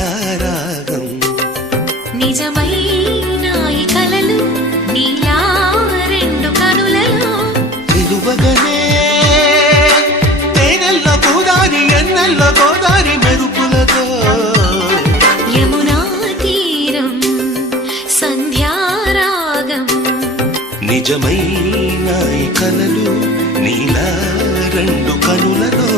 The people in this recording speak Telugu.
నీలా రాగం నిజమైన ఈ కలలు నీలా రెండు కనులలో నిలువగనే తేనెల్ల గోదారి ఎన్నెల్ల గోదారి మెరుపులతో యమునా తీరం సంధ్యారాగం నిజమైన ఈ కలలు నీలా రెండు కనులలో